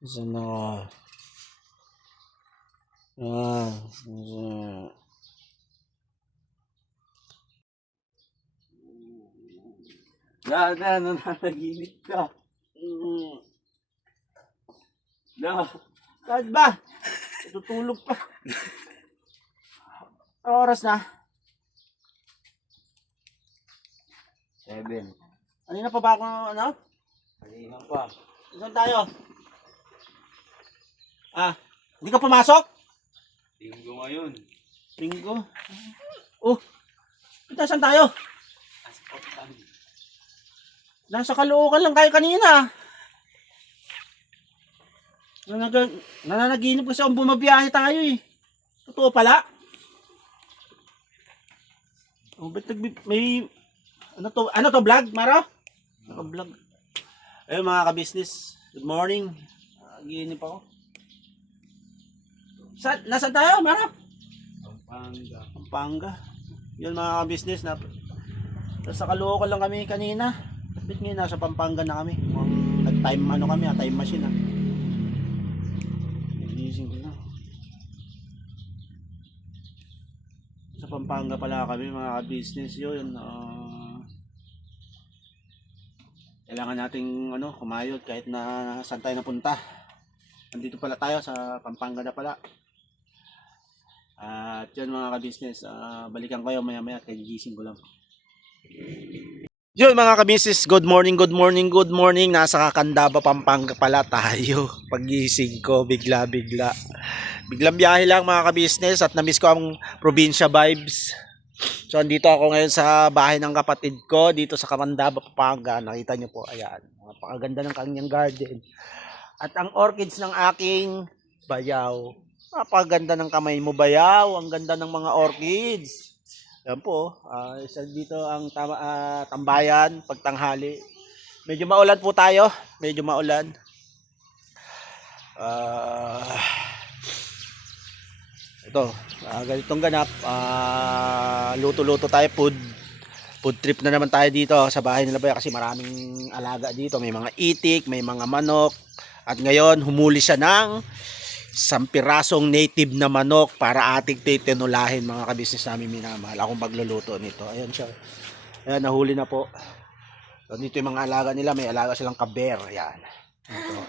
Ay, saan ako? Nananaginip ka. No. Saan ba? Tutulog pa. Ano oras na? 7. Kanina pa ba ako, ano? Kanina pa. Saan tayo? Hindi ka pumasok? Linggo ngayon. Linggo? Oh, saan tayo? Nasa Caloocan lang tayo kanina. Nananaginip kasi akong bumabiyahe tayo eh. Totoo pala. Oh, ba't may... Ano to vlog, Maro? Vlog. Ayun mga ka-business, good morning. Ginip ako. Nasaan tayo, Maro? Pampanga. Yun mga ka-business, sa Caloocan lang kami kanina. Bit ngayon nasa Pampanga na kami. Nag-time time machine ha. Nagising ko na. Sa Pampanga pala kami mga ka-business yun. Kailangan nating kumayod kahit na saan tayo napunta. Nandito pala tayo sa Pampanga na pala. At yun mga ka-business, balikan kayo maya-maya at kagigising ko lang. Yun mga ka-business, good morning. Nasa Candaba, Pampanga pala tayo. Pagising ko, biglang biyahe lang mga ka-business at na-miss ko ang probinsya vibes. So andito ako ngayon sa bahay ng kapatid ko dito sa Candaba, Pampanga. Nakita nyo po, ayan, napakaganda ng kanyang garden. At ang orchids ng aking bayaw. Napakaganda ng kamay mo, bayaw. Ang ganda ng mga orchids. Yan po, isa dito ang tambayan pagtanghali. Medyo maulan po tayo, ito, ganitong ganap, luto-luto tayo, food trip na naman tayo dito sa bahay nila Bayaw kasi maraming alaga dito. May mga itik, may mga manok. At ngayon, humuli siya ng 1 pirasong native na manok para ating titinulahin mga ka-business namin minamahal. Akong magluluto nito. Ayan siya. Ayan, nahuli na po. So, dito yung mga alaga nila. May alaga silang kaber. Ayan. Ito.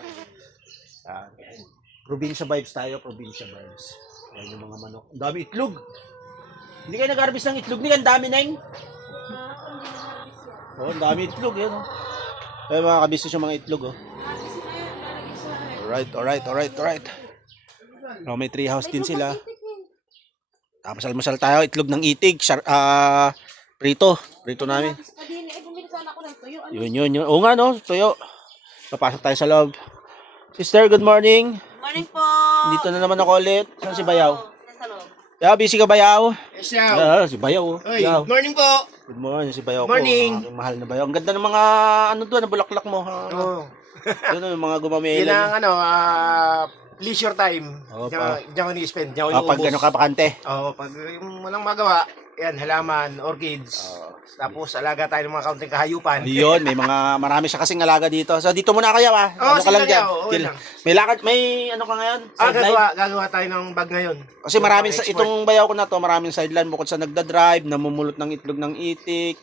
Ayan. Probinsya vibes tayo. Ayan yung mga manok. Ang dami itlog. Hindi kayo nag-harvest ng itlog. Hindi ka, ang dami na yung... Oh, ang dami itlog. Ayan, oh. Ayan mga ka-business yung mga itlog. Oh. Alright. Oh, may tree house din sila. Tapos almusal tayo, itlog ng itig, prito namin. Yun. Oo nga no, tuyo. Papasok tayo sa loob. Sister, good morning. Morning po. Dito na naman ako ulit. Saan si Bayaw? Bayaw, busy ka Bayaw? Yes, Yaw. Si Bayaw. Oy, good morning po. Good morning, si Bayaw. Morning. Aking mahal na Bayaw. Ang ganda ng mga bulaklak mo. Oo. Yun yung mga gumamela. Yun ang leisure time, Opo. diyan ko ni-spend, diyan ko Pag inuubos. ano ka bakante. Oo, pag yung walang magawa, yan, halaman, orchids. Tapos alaga tayo ng mga kaunting kahayupan. Ayun, may marami siya kasing alaga dito. So dito muna kaya ba? Oo, Ano ka lang sige dyan? lang, oo, Chill. lang. May lakad, may ano ka ngayon? Sideline? Gagawa tayo ng bag ngayon. Kasi maraming Export. itong bayaw ko na to, maraming sideline bukod sa nagda-drive, namumulot ng itlog ng itik.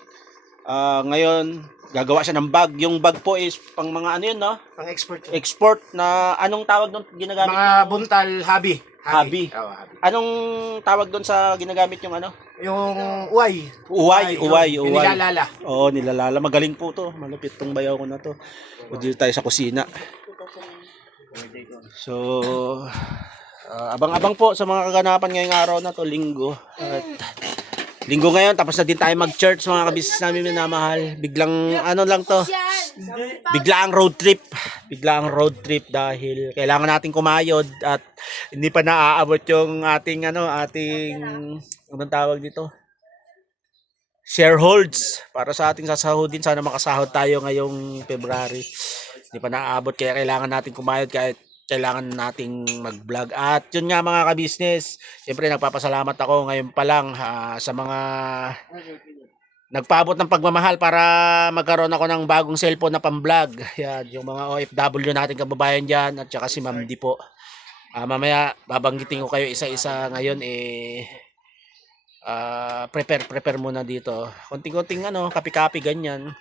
Ngayon, gagawa siya ng bag. Yung bag po is pang mga ano yun, no? Pang export. Export na anong tawag doon ginagamit? Mga buntal, hobby. Hobby. Oo, hobby. Anong tawag doon sa ginagamit yung ano? Yung uway. Uway. Nilalala. Oo, nilalala. Magaling po to. Malupit tong bayaw ko na to. O dito tayo sa kusina. So, abang-abang po sa mga kaganapan ngayong araw na to, linggo. At linggo ngayon, tapos na din tayo mag-church mga kabisnes namin minamahal. Biglang, ano lang to, biglaang road trip. Biglaang road trip dahil kailangan nating kumayod at hindi pa naaabot yung ating, anong tawag dito? Shareholds para sa ating sasahudin. Sana makasahod tayo ngayong February. Hindi pa naaabot kaya kailangan natin kumayod kahit kailangan nating mag-vlog. At yun nga mga ka-business, siyempre nagpapasalamat ako ngayon pa lang sa mga nagpaabot ng pagmamahal para magkaroon ako ng bagong cellphone na pang-vlog. Yan, yung mga OFW natin kababayan dyan at saka si Ma'am Di po. Mamaya babanggitin ko kayo isa-isa ngayon prepare muna dito. Konting-konting kapi-kapi ganyan.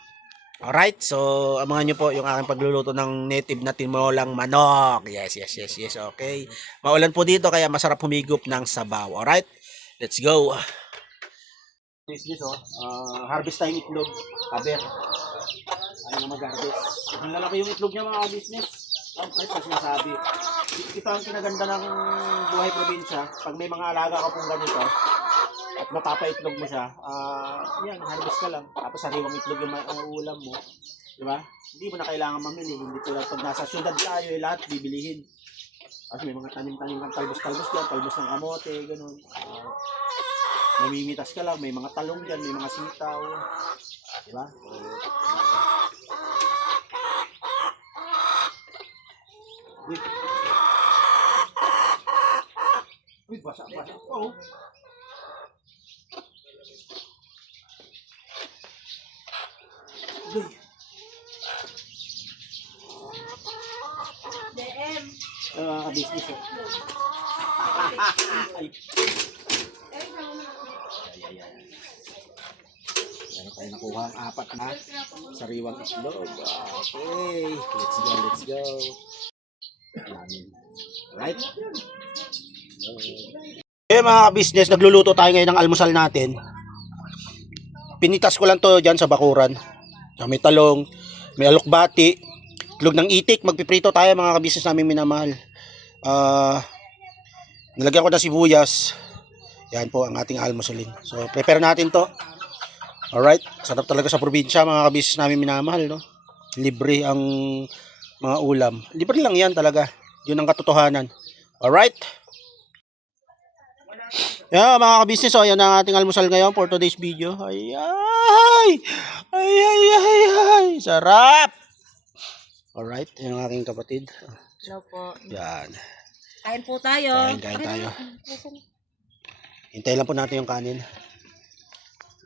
Alright, so abangan nyo po yung aking pagluluto ng native na tinolang manok. Yes, okay. Maulan po dito kaya masarap humigop ng sabaw. Alright, let's go. This harvest time itlog, kaber. Ano na mag-harvest. Ang lalaki yung itlog niya mga business. Ay, sa sinasabi. Ito ang kinaganda ng buhay probinsya. Pag may mga alaga ka pong ganito, at mapapaitlog mo siya, yan, harvest ka lang. Tapos sariwang itlog yung ulam mo. Di ba? Hindi mo na kailangan mamili. Hindi tulad pag nasa syudad tayo, lahat bibilihin. Kasi may mga tanim-tanim kang talbos-talbos dyan, talbos ng kamote, ganun. Namimitas ka lang, may mga talong dyan, may mga sitaw. Di ba? Uy, basa. Oh. DM. Business. Meron tayo nakuha ang 4 na sariwang itlog. Okay, let's go. Right? Mga business, nagluluto tayo ngayon ng almusal natin. Pinitas ko lang to dyan sa bakuran. May talong, may alokbati, itlog ng itik. Magpiprito tayo mga ka-business namin minamahal. Nilagyan ko na sibuyas. Yan po ang ating almusalin. So prepare natin to. Alright, sarap talaga sa probinsya mga ka-business namin minamahal, no? Libre ang mga ulam. Libre lang yan talaga. Yun ang katotohanan. Alright. Yeah, mga ka-business, so yan ang ating almusal ngayon for today's video. Ay. Sarap. Alright, yan ang aking kapatid. Hello po. Yan. Kain po tayo. Kain tayo. Hintay lang po natin yung kanin.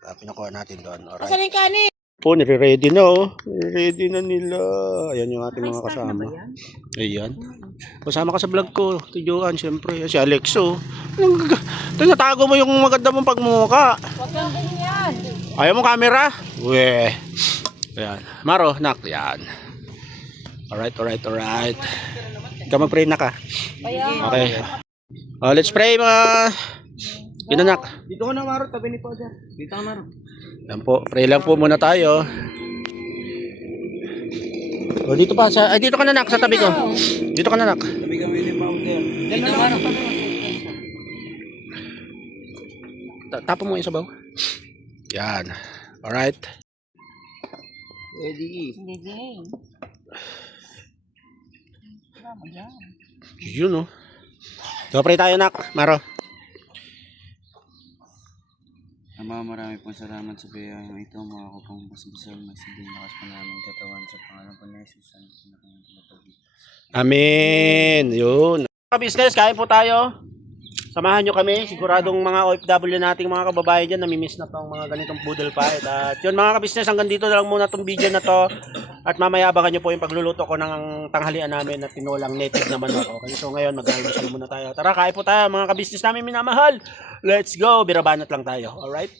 Pinakuha natin doon. Alright. Asan yung kanin? Po, nire-ready na oh. Nire-ready na nila. Ayan yung ating mga kasama. Ayan. Kasama ka sa vlog ko. Tijuan, syempre. Si Alexo. Tinatago mo yung maganda mong pagmumuka. Huwag kang ganyan. Ayaw mo camera? Weh. Ayan. Maro, nak. Ayan. Alright. Ikaw mag-pray na ka. Okay. Let's pray mga pinanak. Dito ka na, Maro. Tabi ni Poda. Dito ka, Maro. Yan po. Pray lang po muna tayo. O, dito pa. Dito ka na, nak. Sa tabi ko. Dito ka na, nak. Sabi kami ni Powder. Dito ano? Tapo mo yung sabaw. Yan. Alright. Eddie. Yun, oh. So, pray tayo, nak. Maro. Ama, marami pong salamat sa biyayang ito. Mga kapang basbasal, masiging lakas pa namin katawan sa pangalan po ni Jesus. Amen. Yun. Ka-business, kain po tayo. Samahan nyo kami. Siguradong mga OFW nating mga kababayan dyan, namimiss na tong mga ganitong poodle fight. At yun mga ka-business, hanggang dito na lang muna tong video na to. At mamaya abangan nyo po yung pagluluto ko ng tanghalian namin na tinolang native na manok. Okay, so ngayon mag-almusal muna tayo. Tara, kain po tayo mga ka-business namin minamahal. Let's go. Birabanat lang tayo. Alright?